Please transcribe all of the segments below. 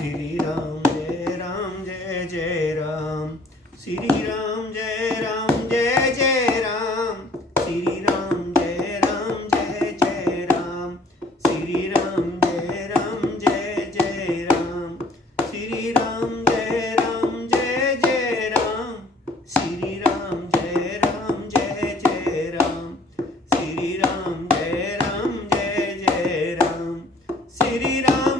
श्री राम जय जय राम, श्री राम जय जय राम, श्री राम जय जय राम, श्री राम जय जय राम, श्री राम जय जय राम, श्री राम जय जय राम, श्री राम जय जय राम, श्री राम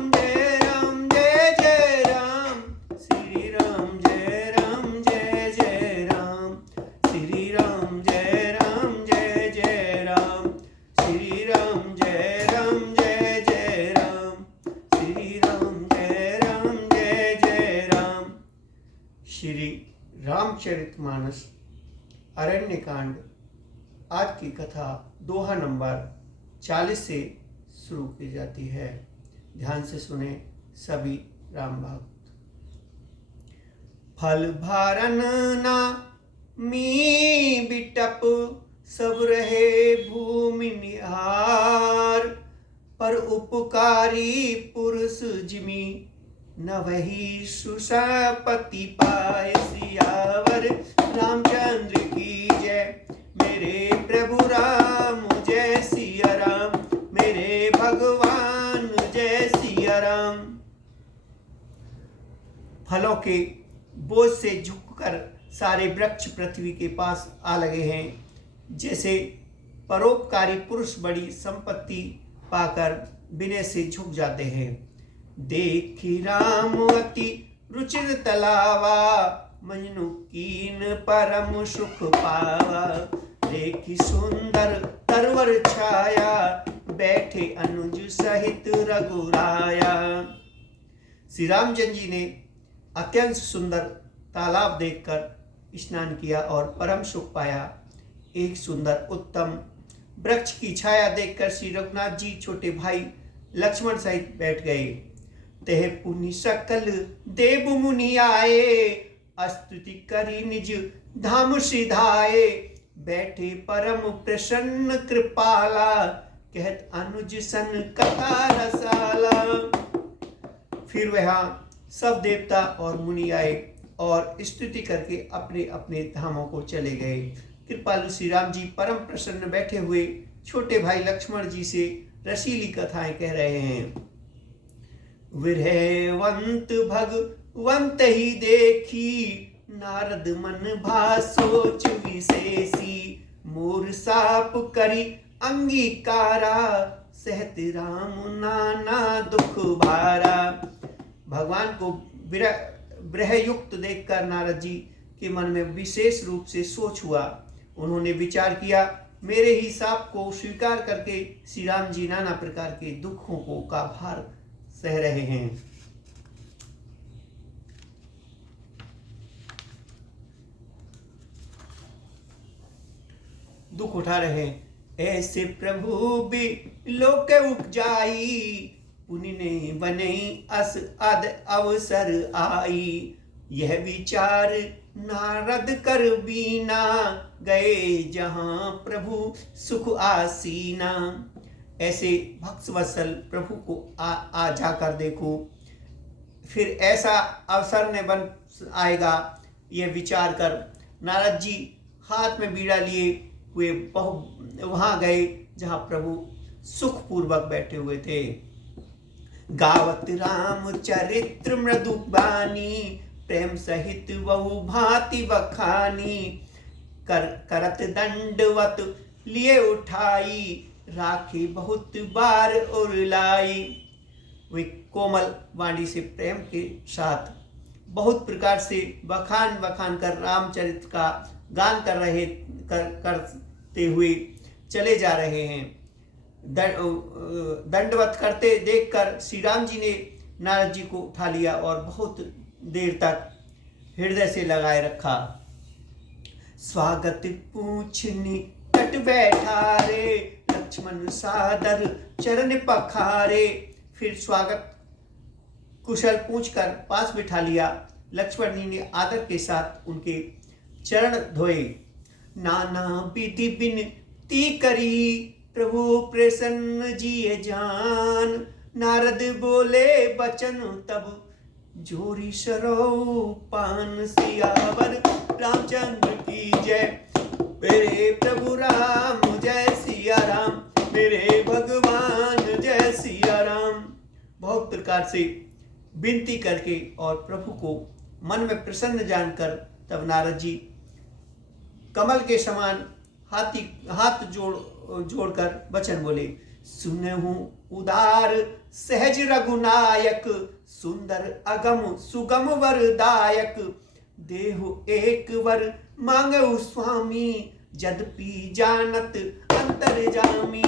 श्री रामचरितमानस अरण्य कांड। आज की कथा दोहा नंबर 40 से शुरू की जाती है। ध्यान से सुने सभी राम भक्त। फल भारन ना मी बिटप, सब रहे भूमि निहार, पर उपकारी पुरुष जिमी, न वही सुसपति पाए। सियावर रामचंद्र की जय, मेरे प्रभु राम जय सिया राम, मेरे भगवान जय सिया राम। फलों के बोझ से झुककर सारे वृक्ष पृथ्वी के पास आ लगे हैं। जैसे परोपकारी पुरुष बड़ी संपत्ति पाकर विनय से झुक जाते हैं। देखी राम अति रुचिर तलावा, मजनू कीन परम सुख पावा। देखी सुंदर तरवर छाया, बैठे अनुज सहित रघुराया। श्री रामचंद्र जी ने अत्यंत सुंदर तालाब देखकर स्नान किया और परम सुख पाया। एक सुंदर उत्तम वृक्ष की छाया देखकर श्री रघुनाथ जी छोटे भाई लक्ष्मण सहित बैठ गए। तेह पुनि सकल देव मुनि आए, स्तुति करी निज धाम सिधाए। बैठे परम प्रसन्न कृपाला, कहत अनुज सन कथा रसाला। फिर वहां सब देवता और मुनि आए और स्तुति करके अपने अपने धामों को चले गए। कृपालु श्री राम जी परम प्रसन्न बैठे हुए छोटे भाई लक्ष्मण जी से रसीली कथाएं कह रहे हैं। विरहवंत भगवंत ही देखी, नारद मन भा सोच विशेषी। मोर साप करी अंगीकारा, सहत राम नाना दुख भारा। भगवान को विरह युक्त देखकर नारद जी के मन में विशेष रूप से सोच हुआ। उन्होंने विचार किया, मेरे ही साप को स्वीकार करके श्री राम जी नाना प्रकार के दुखों को का भार सह रहे हैं। दुख उठा रहे हैं। ऐसे प्रभु भी लोक उपजाई, पुनि ने बने अस अद अवसर आई। यह विचार नारद कर बीना, गए जहां प्रभु सुख आसीना। ऐसे भक्त वत्सल प्रभु को आ जाकर देखो, फिर ऐसा अवसर ने बन आएगा। यह विचार कर नारद जी हाथ में बीड़ा लिए हुए वहां गए जहां प्रभु सुखपूर्वक बैठे हुए थे। गावत राम चरित्र मृदु बानी, प्रेम सहित बहु भांति बखानी। करत दंडवत लिए उठाई, राखी बहुत बार और लाई। वे कोमल वाणी से प्रेम के साथ बहुत प्रकार से बखान कर रामचरित का गान करते हुए चले जा रहे हैं। दंडवत करते देखकर श्री राम जी ने नारद जी को उठा लिया और बहुत देर तक हृदय से लगाए रखा। स्वागत पूछनी तट बैठा रे, लक्ष्मण सादर चरण पखारे। फिर स्वागत कुशल पूछकर पास बिठा लिया। लक्ष्मण जी ने आदर के साथ उनके चरण धोए। नाना विधि बिनती करी, प्रभु प्रसन्न जिय जान। नारद बोले बचन तब जोरी शरो पान सियावर रामचंद्र की जय। मेरे प्रभु राम जय सिया राम, मेरे भगवान जय सिया राम। बहुत प्रकार से विनती करके और प्रभु को मन में प्रसन्न जानकर तब नारद जी कमल के समान हाथ जोड़कर वचन बोले, सुनहु उदार सहज रघुनायक, सुंदर अगम सुगम वरदायक, देहु एक वर मांगो स्वामी, यद्यपि जानत अंतर्जामी।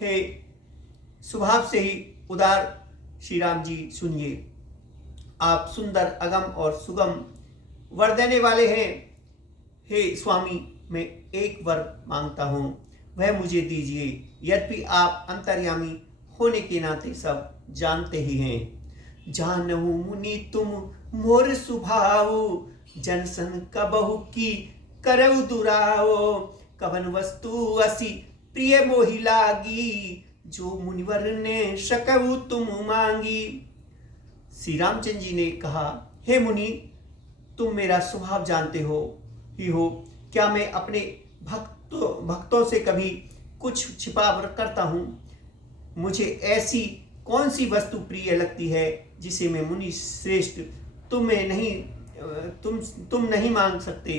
हे स्वभाव से ही उदार श्री राम जी सुनिए, आप सुंदर अगम और सुगम वर देने वाले हैं। हे स्वामी, मैं एक वर मांगता हूँ, वह मुझे दीजिए। यद्यपि आप अंतर्यामी होने के नाते सब जानते ही हैं। जानहु मुनि तुम मोर सुभाओ, जनसन कबहु की करऊ दुराओ, कवन वस्तु असी प्रिय मोहि लागी, जो मुनिवर ने शकऊ तुम मांगी। श्री रामचंद्र जी ने कहा, हे मुनि, तुम मेरा स्वभाव जानते हो ही हो। क्या मैं अपने भक्तों से कभी कुछ छिपा करता हूँ? मुझे ऐसी कौन सी वस्तु प्रिय लगती है जिसे मैं मुनि श्रेष्ठ तुम नहीं मांग सकते।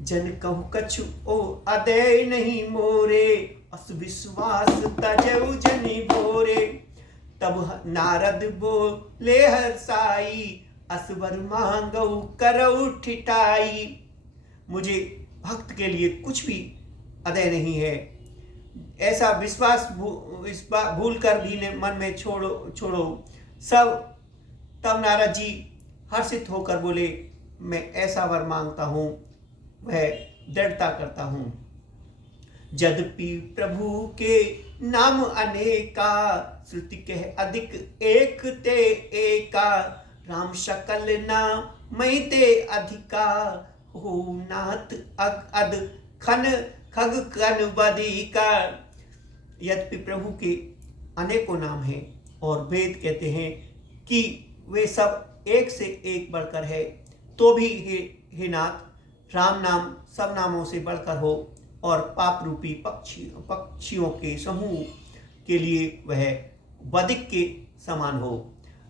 जन कहु कछु ओ अदय नहीं मोरे, अस विश्वास तजऊ जनि भोरे। तब नारद बोले हर्षाई, असवर मांगऊ करऊ ठिठाई। मुझे भक्त के लिए कुछ भी अदय नहीं है, ऐसा विश्वास भूल कर भी मन में छोड़ो सब। तब नारद जी हर्षित होकर बोले, मैं ऐसा वर मांगता हूँ, वह दृढ़ता करता हूँ। यद्यपि प्रभु के नाम अनेका, श्रुति कह अधिक एक ते एका। राम शकल नाम मई ते अधिका, हो नाथ अद खन खग कन बदिका। यद्यपि प्रभु के अनेकों नाम हैं और वेद कहते हैं कि वे सब एक से एक बढ़कर है, तो भी हे नाथ, राम नाम सब नामों से बढ़कर हो और पाप रूपी पक्षियों के समूह के लिए वह बदिक के समान हो।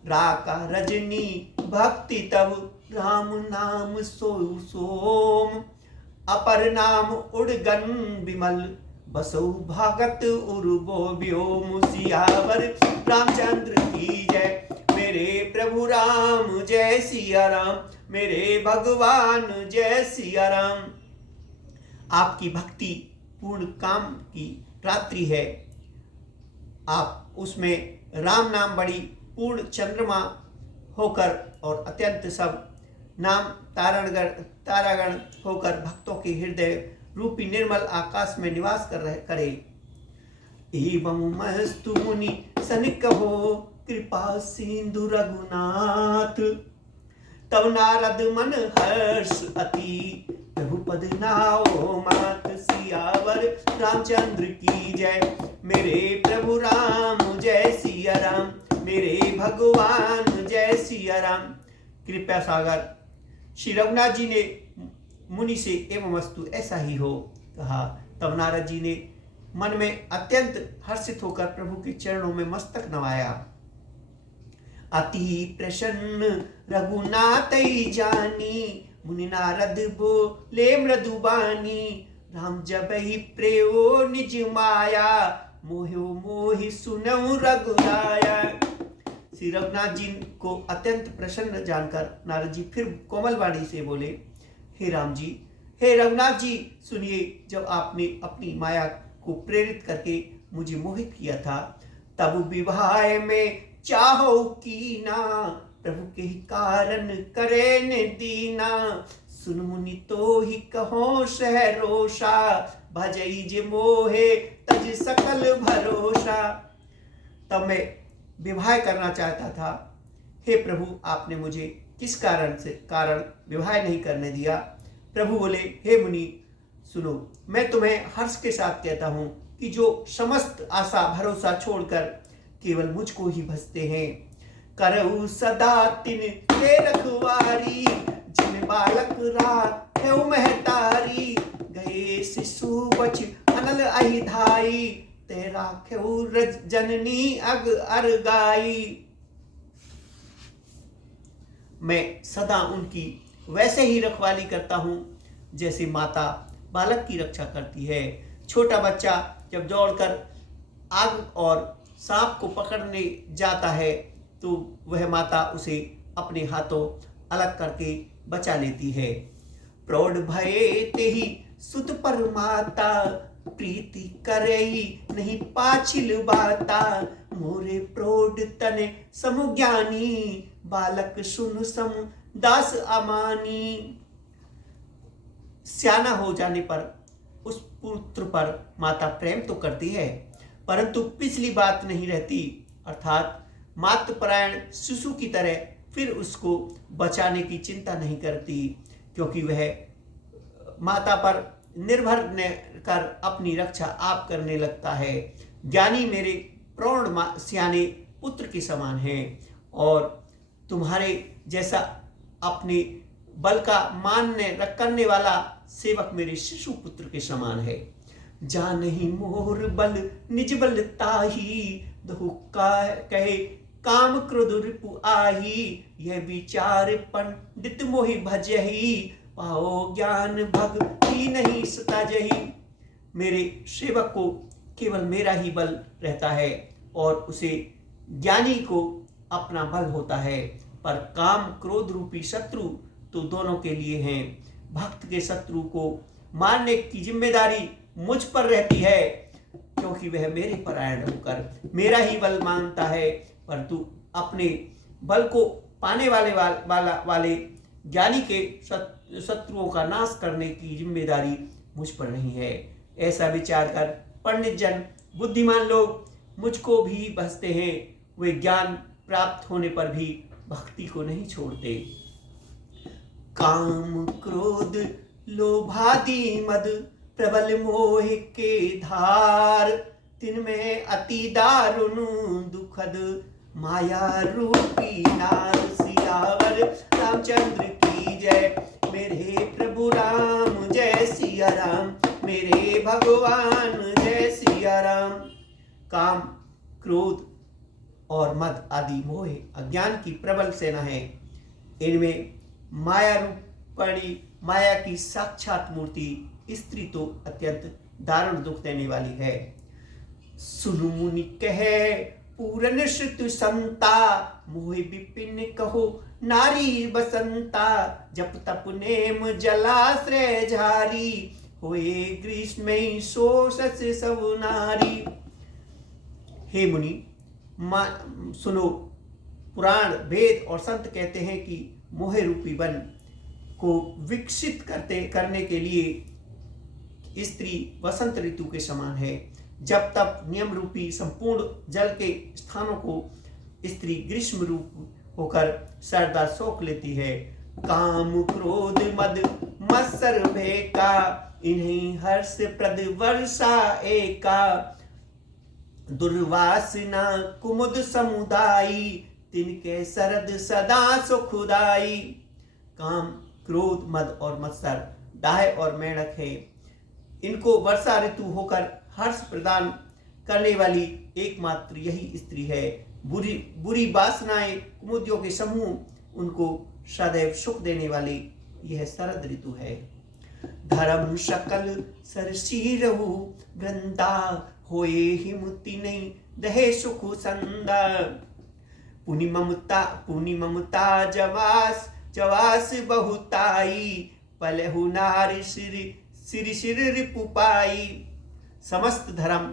राका रजनी भक्ति तब राम नाम सोम, अपर नाम उड़गन विमल, बसौ भागत उर्वो व्योम। सियावर रामचंद्र की जय, मेरे प्रभु राम जय सिया राम, मेरे भगवान जय सिया राम। आपकी भक्ति पूर्ण काम की रात्रि है, आप उसमें राम नाम बड़ी पूर्ण चंद्रमा होकर और अत्यंत सब नाम तारागण होकर भक्तों के हृदय रूपी निर्मल आकाश में निवास करे। एवं मस्तु मुनि सनिक हो, कृपा सिंधु रघुनाथ। तब नारद मन हर्ष अति, प्रभुपद नाओ मात। सियावर रामचंद्र की जय, मेरे प्रभु राम जय सिया राम, मेरे भगवान जय सिया राम। कृपया सागर श्री रघुनाथ जी ने मुनि से एवं वस्तु ऐसा ही हो कहा। तब नारद जी ने मन में अत्यंत हर्षित होकर प्रभु के चरणों में मस्तक नवाया। अति प्रसन्न रघुनाथ जानी, मुनि नारद बोले मृदुबानी। राम जब ही प्रेयो निज माया, मोहो मोहि सुनऊ रघुराया। श्री रघुनाथ जी को अत्यंत प्रसन्न जानकर नारद जी फिर कोमल वाणी से बोले, हे राम जी, हे रघुनाथ जी, सुनिए। जब आपने अपनी माया को प्रेरित करके मुझे मोहित किया था, तब विवाह में चाहो कीना, प्रभु के कारण करे न दीना। सुन मुनि तो ही कहो सह रोषा, भजई जे मोहे तज सकल भरोसा। तब मैं विवाह करना चाहता था, हे प्रभु, आपने मुझे किस कारण विवाह नहीं करने दिया। प्रभु बोले, हे मुनि सुनो, मैं तुम्हें हर्ष के साथ कहता हूँ कि जो समस्त आशा भरोसा छोड़कर केवल मुझको ही भजते हैं, करऊ सदा तिन के रखवारी, जिन बालक राखेउ महतारी, गए शिशु बच अनल अहि धाई, ते राखेउ रज जननी अग अरगाई। मैं सदा उनकी वैसे ही रखवाली करता हूँ जैसे माता बालक की रक्षा करती है। छोटा बच्चा जब दौड़कर आग और सांप को पकड़ने जाता है तो वह माता उसे अपने हाथों अलग करके बचा लेती है। प्रौढ़ भये तेहि सुत पर माता, प्रीति करई नहीं पाछिल बाता, मोरे प्रौढ़ तने समुज्ञानी, बालक सुन सम दास अमानी। सियाना हो जाने पर उस पुत्र पर माता प्रेम तो करती है परंतु पिछली बात नहीं रहती, अर्थात मातृपरायण शिशु की तरह फिर उसको बचाने की चिंता नहीं करती, क्योंकि वह माता पर निर्भर कर अपनी रक्षा आप करने लगता है। ज्ञानी मेरे प्रौढ़ सियाने पुत्र के समान हैं और तुम्हारे जैसा अपने बल का मान्य करने वाला सेवक मेरे शिशु पुत्र के समान है। जा नहीं मोर बल निज बल ताही, दहु कहे काम क्रोध रिपु आही, यह विचार पंडित मोहि भजही, पाओ ज्ञान भक्ति नहीं सताजही। मेरे सेवक को केवल मेरा ही बल रहता है और उसे ज्ञानी को अपना बल होता है, पर काम क्रोध रूपी शत्रु तो दोनों के लिए हैं। भक्त के शत्रु को मारने की जिम्मेदारी मुझ पर रहती है, क्योंकि वह मेरे परायण होकर मेरा ही बल मांगता है, परंतु अपने बल को पाने वाले ज्ञानी के शत्रुओं का नाश करने की जिम्मेदारी मुझ पर नहीं है। ऐसा विचार कर पंडित जन बुद्धिमान लोग मुझको भी भजते हैं, वे ज्ञान प्राप्त होने पर भी भक्ति को नहीं छोड़ते। काम क्रोध लोभादि मद प्रबल मोह के धार, तिनमें अति दारुण दुखद माया रूपी नार। सियावर रामचंद्र की जय, मेरे प्रभु राम जय सिया राम, मेरे भगवान जय सिया राम। काम क्रोध और मद आदि मोह अज्ञान की प्रबल सेना है। इनमें माया रूपणी माया की साक्षात मूर्ति स्त्री तो अत्यंत दारुण दुख देने वाली है। सुनु मुनि कहे पूरन श्रुत संता, मोहि विपिन कहो नारी बसंता, जप तप नेम जलाश्रय झारी, होए ग्रीष्म शोषस सब नारी। हे मुनि सुनो, पुराण वेद और संत कहते हैं कि मोह रूपी वन को विकसित करने के लिए स्त्री वसंत ऋतु के समान है। जब तक नियम रूपी संपूर्ण जल के स्थानों को स्त्री ग्रीष्म रूप होकर सरदा सोख लेती है। काम क्रोध मद मत्सर भेका, इन्हीं हर्ष प्रद वर्षा एका, दुर्वासना कुमुद समुदायी, तिनके सरद सदा सुखदाई। काम क्रोध मद और मत्सर डाय और मेढक है। इनको वर्षा ऋतु होकर हर्ष प्रदान करने वाली एकमात्र यही स्त्री है। बुरी वासनाएं कुमुदियों के समूह उनको सदैव सुख देने वाली यह शरद ऋतु है। धर्म सकल सरसी रहु वृंदा, होए हिमुति नहीं दहे सुख संदा, पुनि ममता जवास बहुताई, पलहु नारी सिर रिपुपाई। समस्त धर्म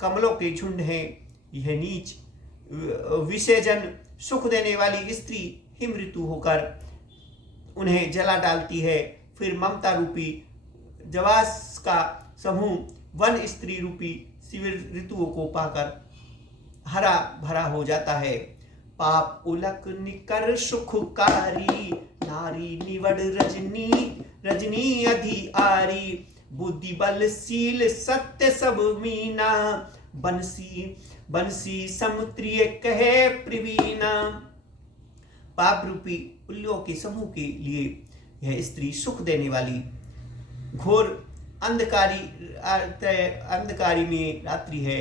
कमलों के झुंड हैं। यह नीच विषयजन सुख देने वाली स्त्री हिम ऋतु होकर उन्हें जला डालती है। फिर ममता रूपी जवास का समूह वन स्त्री रूपी शिविर ऋतुओं को पाकर हरा भरा हो जाता है। पाप उलक निकर सुखकारी, नारी निवड़ रजनी अधिआरी, बुद्धि बल शील सत्य सब मीना, बंसी समुद्रीय कहे प्रवीणा। पाप रूपी उल्लियों के समूह के लिए यह स्त्री सुख देने वाली, घोर अंधकारी में रात्रि है।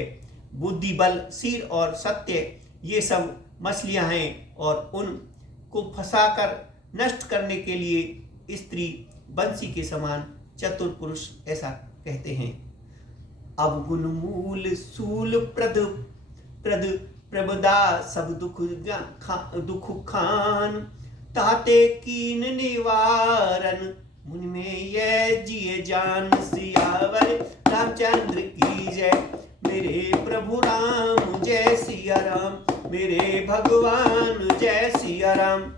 बुद्धि, बल, शील और सत्य ये सब मछलियां हैं और उनको फंसाकर नष्ट करने के लिए स्त्री बंसी के समान चतुर पुरुष, ऐसा कहते हैं। अवगुण मूल सूल प्रद प्रद प्रबदा सब दुख खान, ताते कीन निवारण मुनि में यह जिए जान। सियावर रामचंद्र की जय, मेरे प्रभु राम जय सिया राम, मेरे भगवान जय सिया राम।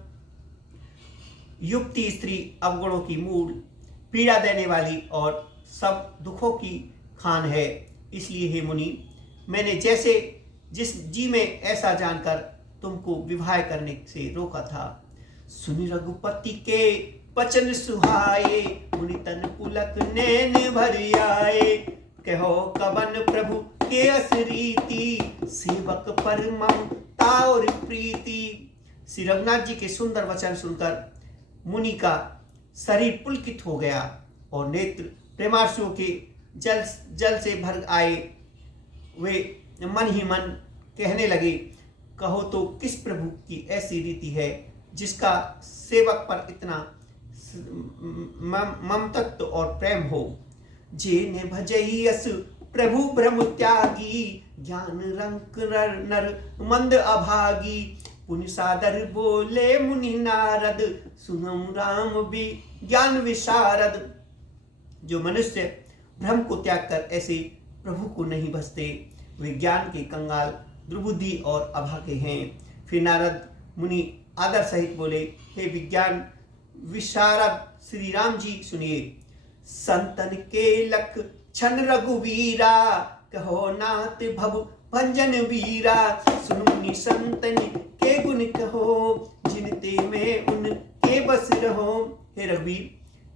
युक्ति स्त्री अवगुणों की मूल, पीड़ा देने वाली और सब दुखों की खान है। इसलिए हे मुनि, मैंने जैसे जिस जी में ऐसा जानकर तुमको विवाह करने से रोका था। सुनि रघुपति के वचन सुहाए, मुनि तन पुलक नैन भर आए। कहो कवन प्रभु के असरीति, सेवक पर ममता और प्रीति। श्री रघुनाथ जी के सुंदर वचन सुनकर मुनि का शरीर पुलकित हो गया और नेत्र प्रेमाश्रुओं के जल से भर आए। वे मन ही मन कहने लगे, कहो तो किस प्रभु की ऐसी रीति है जिसका सेवक पर इतना ममतत्व और प्रेम हो। जेने भजई अस प्रभु ब्रह्म त्यागी, ज्ञान रंक नर मंद अभागी। पुनि सादर बोले मुनि नारद, सुनम राम भी ज्ञान विशारद। जो मनुष्य भ्रम को त्याग कर ऐसे प्रभु को नहीं भजते, वे ज्ञान के कंगाल, दुर्बुद्धि और अभागे हैं। फिर नारद मुनि आदर सहित बोले, हे विज्ञान विशारद श्री राम जी सुनिए। संतन के लख छन रघुवीरा, कहो नाथ भव भंजन वीरा। सुन मुनि संतन के गुण कहो, जिनते में उनके बस रहो। हे रघुवीर,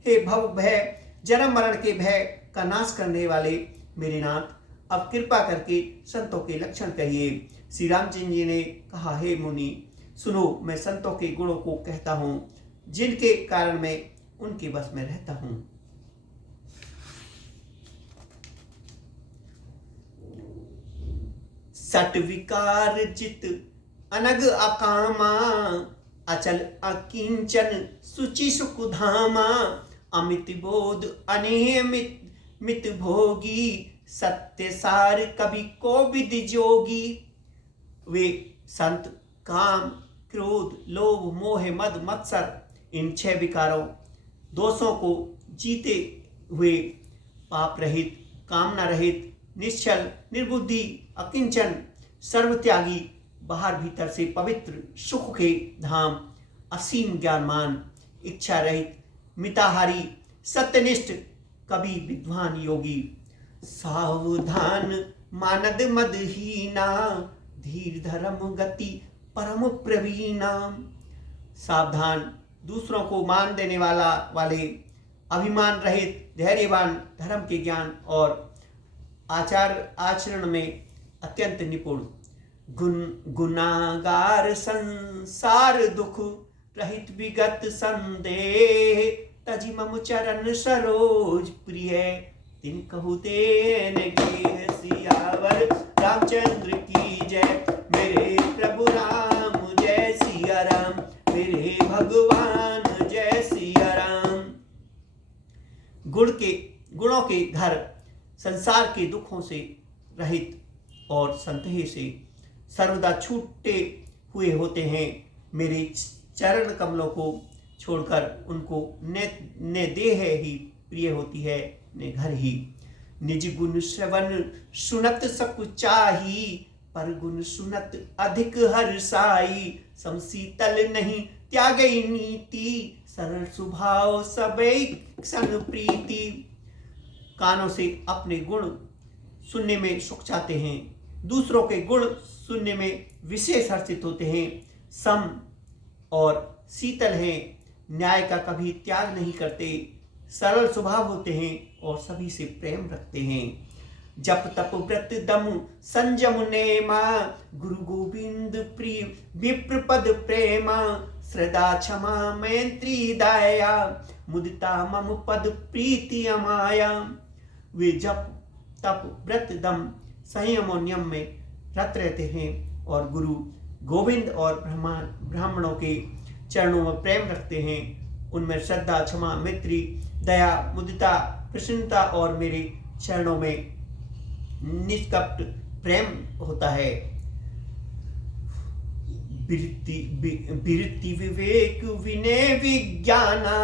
हे भव भय जन्म मरण के भय का नाश करने वाले मेरे नाथ, अब कृपा करके संतों के लक्षण कहिए। श्री रामचंद्र जी ने कहा, हे मुनि सुनो, मैं संतों के गुणों को कहता हूँ, जिनके कारण मैं उनके बस में रहता हूँ। सट विकार जित अनग अकामा, अचल अकिंचन सुचि सुख धामा। अमित बोध अनियमित मित भोगी, सत्य सार कभी को विधि जोगी। वे संत काम, क्रोध, लोभ, मोह, मद, मत्सर, इन 6 विकारों दोषों को जीते हुए पाप रहित, कामना रहित, निश्चल, निर्बुद्धि, अकिंचन, सर्वत्यागी, बाहर भीतर से पवित्र सुख के धाम, असीम ज्ञानमान, इच्छा रहित, मिताहारी, सत्यनिष्ठ, कभी विद्वान योगी। सावधान मानद मदहीना, धीर धर्म गति परम प्रवीणा। सावधान, दूसरों को मान देने वाले, अभिमान रहित, धैर्यवान, धर्म के ज्ञान और आचरण में अत्यंत निपुण। गुनागार संसार दुख, रहित विगत संदेह। तजी मम चरण सरोज प्रिय, तिन कहु तेन गेह। सियावर रामचंद्र की जय, मेरे प्रभु राम जय सिया राम, मेरे भगवान जय सिया राम। गुणों के घर संसार के दुखों से रहित और संदेह से सर्वदा छूटे हुए होते हैं। मेरे चरण कमलों को छोड़कर उनको ने देह ही प्रिय होती है, ने घर ही। निज गुण श्रवण सुनत सक चाही, पर गुण सुनत अधिक हर्षाई। समशीतल नहीं त्यागई नीति, सरल स्वभाव सबे सन प्रीति। कानों से अपने गुण सुनने में सुख चाहते हैं, दूसरों के गुण सुनने में विशेष हर्षित होते हैं। सम और शीतल हैं, न्याय का कभी त्याग नहीं करते, सरल स्वभाव होते हैं और सभी से प्रेम रखते हैं। जप तप व्रत दम संजम नेमा, गुरु गोविंद प्रिय विप्र पद प्रेमा, श्रद्धा क्षमा मैत्री दया, मुदिता मम पद प्रीति अमाया। वे जप तप व्रत दम संयम और नियम में रत रहते हैं और गुरु गोविंद और ब्राह्मणों के चरणों में प्रेम रखते हैं। उनमें श्रद्धा क्षमा मैत्री दया मुदिता प्रसन्नता और मेरे चरणों में निष्कपट प्रेम होता है। बिरति विवेक विनय विज्ञाना,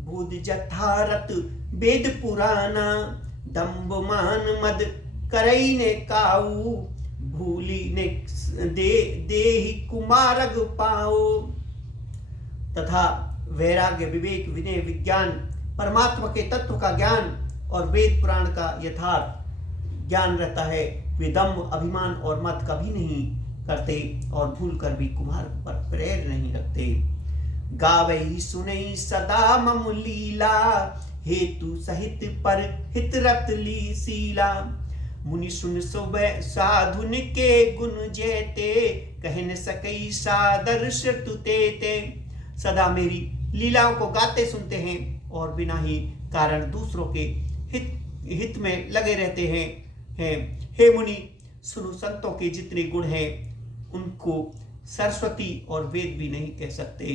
बुध जथारत वेद पुराना, दम्भ मान मद करई ने काऊ, भूली ने देहि कुमारग पाओ। तथा वैराग्य विवेक विनय विज्ञान, परमात्मा के तत्व का ज्ञान और वेद पुराण का यथार्थ ज्ञान रहता है। वे दम्भ अभिमान और मत कभी नहीं करते और भूल कर भी कुमार पर प्रेर नहीं रखते। गावई सुनई सदा मम लीला, हेतु सहित पर हित रत ली सीला। मुनि सुन सुबह साधुन के गुण जेते, कह न सकई सादर श्रुत तेते। सदा मेरी लीलाओं को गाते सुनते हैं और बिना ही कारण दूसरों के हित में लगे रहते हैं। हे मुनि सुनो, संतों के जितने गुण हैं उनको सरस्वती और वेद भी नहीं कह सकते।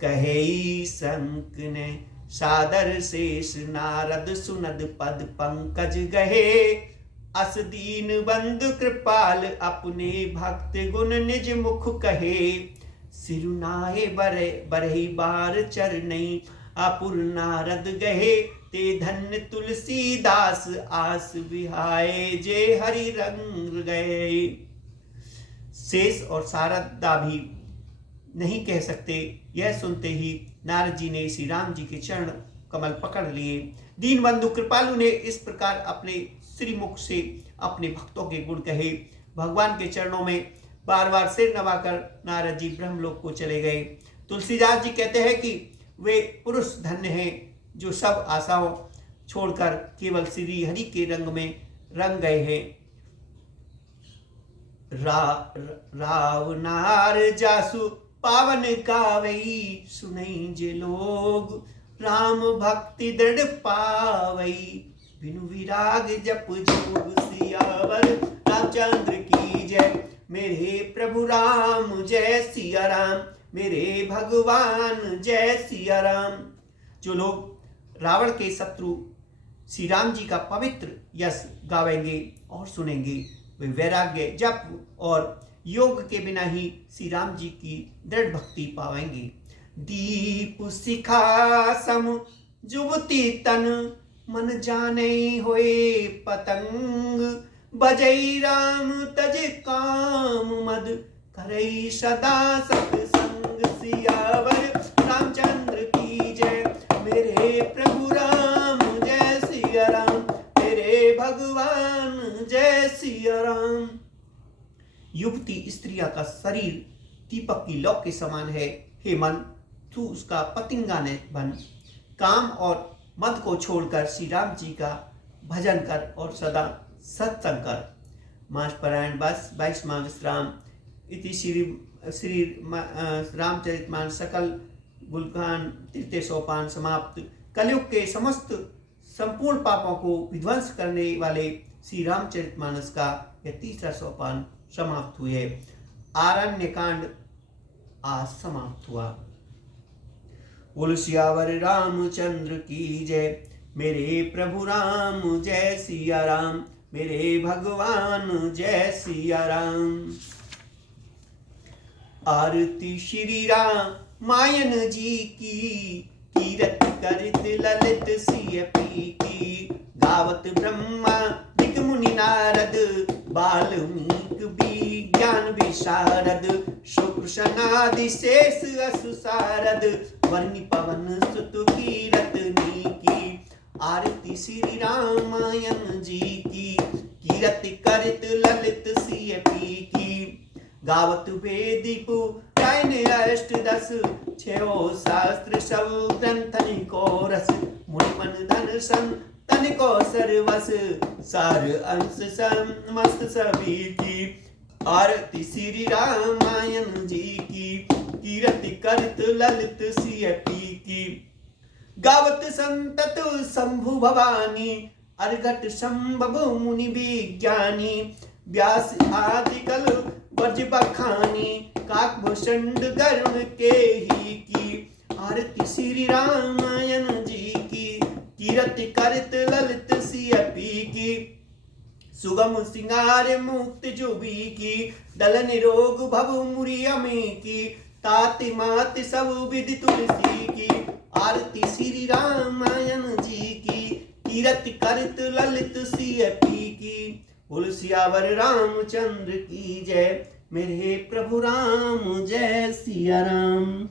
कहे संक ने सादर शेष, नारद सुनद पद पंकज गहे। अस दीन बंधु कृपाल, अपने भक्त गुण निज मुख कहे। सिरुनाए बरही बार चरनई, अपुर नारद गहे। ते धन्य तुलसीदास, आस बिहाए जे हरि रंग गए। शेष और शारदा भी नहीं कह सकते। यह सुनते ही नारद जी ने श्री राम जी के चरण कमल पकड़ लिए। दीन बंधु कृपालु ने इस प्रकार अपने श्रीमुख से अपने भक्तों के गुण कहे। भगवान के चरणों में बार बार सिर नवाकर नारद जी ब्रह्मलोक को चले गए। तुलसीदास जी कहते हैं कि वे पुरुष धन्य हैं जो सब आशाओं छोड़कर केवल श्री हरि के रंग में रंग गए हैं। राव नार जासु पावन कावई, सुनई जे लोग राम भक्ति दृढ़ पावई। बिनु विराग जप जोग, सियावर रामचंद्र की जय। मेरे प्रभु राम जय सिया राम, मेरे भगवान जय सिया राम। जो लोग रावण के शत्रु श्री राम जी का पवित्र यश गावेंगे और सुनेंगे, वे वैराग्य जप और योग के बिना ही श्री राम जी की दृढ़ भक्ति पावेंगे। दीप शिखा सम जुबती तन, मन जाने होए पतंग। बजई राम तज काम मद, करई सदा सत्संग। सियावर रामचंद्र की जय, मेरे प्रभु राम जय सिया राम, मेरे भगवान जय सिया राम। युवती स्त्रिया का शरीर दीपक की लौ के समान है। हे मन, तू उसका पतिंगाने बन। काम और मद को छोड़कर श्री राम जी का भजन कर और सदा सत्संग कर। मास पारायण 22वां विश्राम। इति श्री रामचरितमानस सकल गुलगान तृतीय सोपान समाप्त। कलयुग के समस्त संपूर्ण पापों को विध्वंस करने वाले श्री रामचरितमानस का यह तीसरा सोपान समाप्त हुए। आरण्य कांड आज समाप्त हुआ। बोल सियावर रामचंद्र की जय। मेरे प्रभु राम जय सिया राम, मेरे भगवान जय सिया राम। आरती श्री राम मायन जी की, कीरत करत ललित सिय पी की। गावत ब्रह्मा दिक मुनि नारद, बाल्मीक विज्ञान विशारद। शुक्र शनादि शेष असु सारद, वर्णि पवन सुत कीरत की। आरती श्री रामायण जी की, कीरत करत ललित सिय पी की। गावत वेदी पुराण अष्टदश, छयो शास्त्र सब ग्रंथन को रस। मुनि मन धन संतान तन को सर्वस सार अंश समस्त सभी की। आरती श्री रामायण जी की, कीरति करत ललित सिय पी की। गावत संतत शंभु भवानी, अर्घट संभव मुनि विज्ञानी। व्यास आदि कल ब्रज बखानी, काकभूषण गरुण के ही की। आरती श्री रामायण जी की, कीरति करत ललित सिय पी की। सुगम सिंगार मुक्त जुबी की, दल निरोग भव मुरि अमी की। ताति माति सब विधि तुलसी की, आरती श्री रामायण जी की, कीरति करत ललित सिय पी की। बोल सियावर रामचंद्र की जय, मेरे प्रभु राम जय सिया राम।